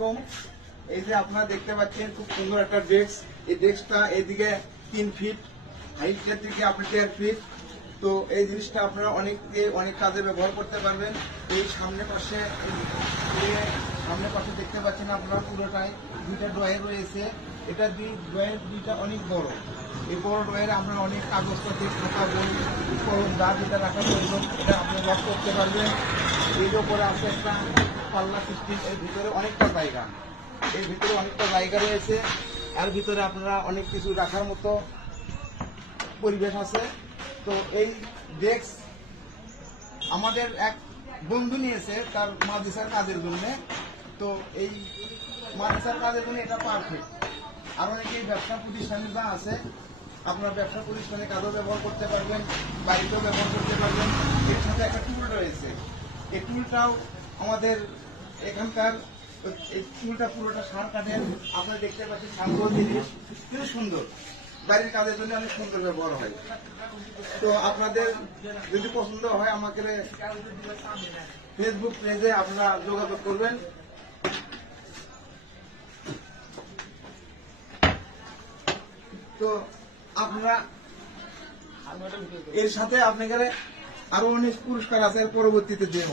আলাইকুম। এই যে আপনারা দেখতে পাচ্ছেন খুব সুন্দর একটা ডেস্ক। এই ডেস্কটা এদিকে 3 ফিট, হাইটের দিকে আপনি 1.5 ফিট। তো এই জিনিসটা আপনারা অনেক কাজে ব্যবহার করতে পারবেন। এই সামনে পাশে দেখতে পাচ্ছেন আপনারা পুরোটাই 2টা ড্রয়ার রয়েছে। এটা ড্রয়ার 2টা অনেক বড়। এই বড় ড্রয়ারে আপনারা অনেক কাগজপত্র, খাতা, বই, কলম, যা যেটা রাখার প্রয়োজন এটা আপনারা লক করতে পারবেন। এর উপরে আছে একটা পাল্লা সিস্টেম। এর ভিতরে অনেকটা জায়গা রয়েছে। এর ভিতরে আপনারা অনেক কিছু রাখার মতো পরিবেশ আছে। তো এই ডেস্ক আমাদের এক বন্ধু নিয়েছে তার মাদ্রাসার কাজের জন্য। তো এই মাদ্রাসার কাজের জন্য এটা পারফেক্ট। আর অনেকেই ব্যবসা প্রতিষ্ঠানে যা আছে আপনার ব্যবসা প্রতিষ্ঠানে কাজও ব্যবহার করতে পারবেন, বাড়িতেও ব্যবহার করতে পারবেন। এর সাথে একটা টুল রয়েছে। এই টুলটাও আমাদের এখানকার, এই টুলটা পুরোটা সার কাঠের। আপনারা দেখতে পাচ্ছেন সামগ্র জিনিস খুব সুন্দর, বাড়ির কাজের জন্য অনেক সুন্দর ব্যবহার হয়। তো আপনাদের যদি পছন্দ হয় আমাকে ফেসবুক পেজে আপনারা যোগাযোগ করবেন। তো আপনারা এর সাথে আপনাদের আরো অনেক পুরস্কার আছে পরবর্তীতে দেব।